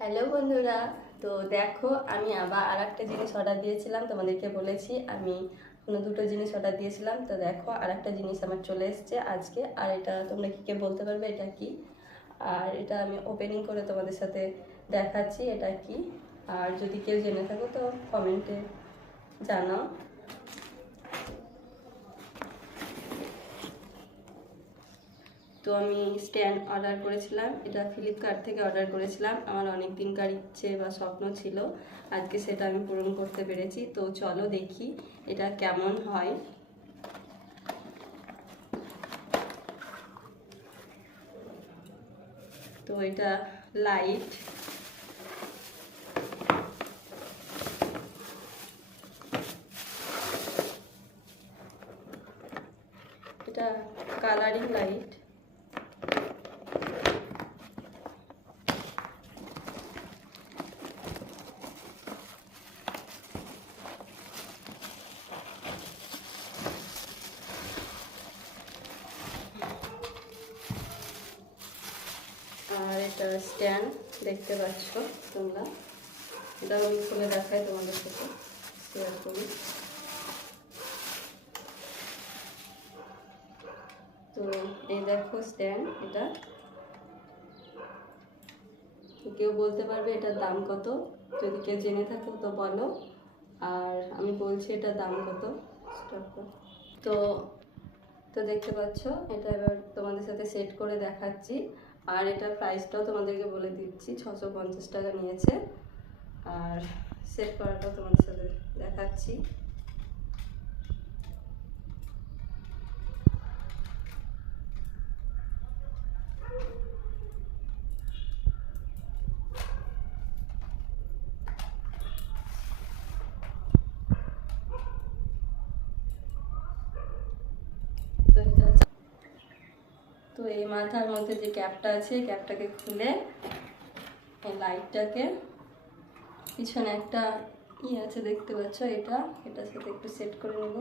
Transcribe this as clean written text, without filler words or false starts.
Hello বন্ধুরা, তো দেখো আমি আবার আরেকটা জিনিস অর্ডার দিয়েছিলাম। তোমাদেরকে বলেছি আমি দুটো জিনিস অর্ডার দিয়েছিলাম। তো দেখো আরেকটা জিনিস আমার চলে এসেছে আজকে। আর এটা তোমরা কি কে বলতে পারবে এটা কি? আর এটা আমি ওপেনিং করে তোমাদের সাথে দেখাচ্ছি এটা কি। আর যদি কেউ জেনে থাকো তো কমেন্টে জানাও। তো আমি স্ট্যান্ড অর্ডার করেছিলাম, এটা ফ্লিপকার্ট থেকে অর্ডার করেছিলাম। আমার অনেক দিনকার ইচ্ছে বা স্বপ্ন ছিল, আজকে সেটা আমি পূরণ করতে পেরেছি। তো চলো দেখি এটা কেমন হয়। তো এটা লাইট, এটা কালারিং লাইট। আর এটা স্ট্যান্ড দেখতে পাচ্ছ তোমরা। এটা আমি খুলে দেখাই তোমাদের সাথে শেয়ার করি। তো এই দেখো স্ট্যান্ড, এটা কেউ বলতে পারবে এটার দাম কত? যদি কেউ জেনে থাকো তো বলো। আর আমি বলছি এটার দাম কত। তো তো দেখতে পাচ্ছ, এটা এবার তোমাদের সাথে সেট করে দেখাচ্ছি। আর এটার প্রাইসটাও তোমাদেরকে বলে দিচ্ছি, 650 টাকা নিয়েছে। আর সেট করাটাও তোমাদের সাথে দেখাচ্ছি। তো এই মাথার মধ্যে যে ক্যাপটা আছে, ক্যাপটাকে খুলে এই লাইটটাকে পিছনে একটা আছে দেখতে পাচ্ছ, এটার সাথে একটু সেট করে নেব।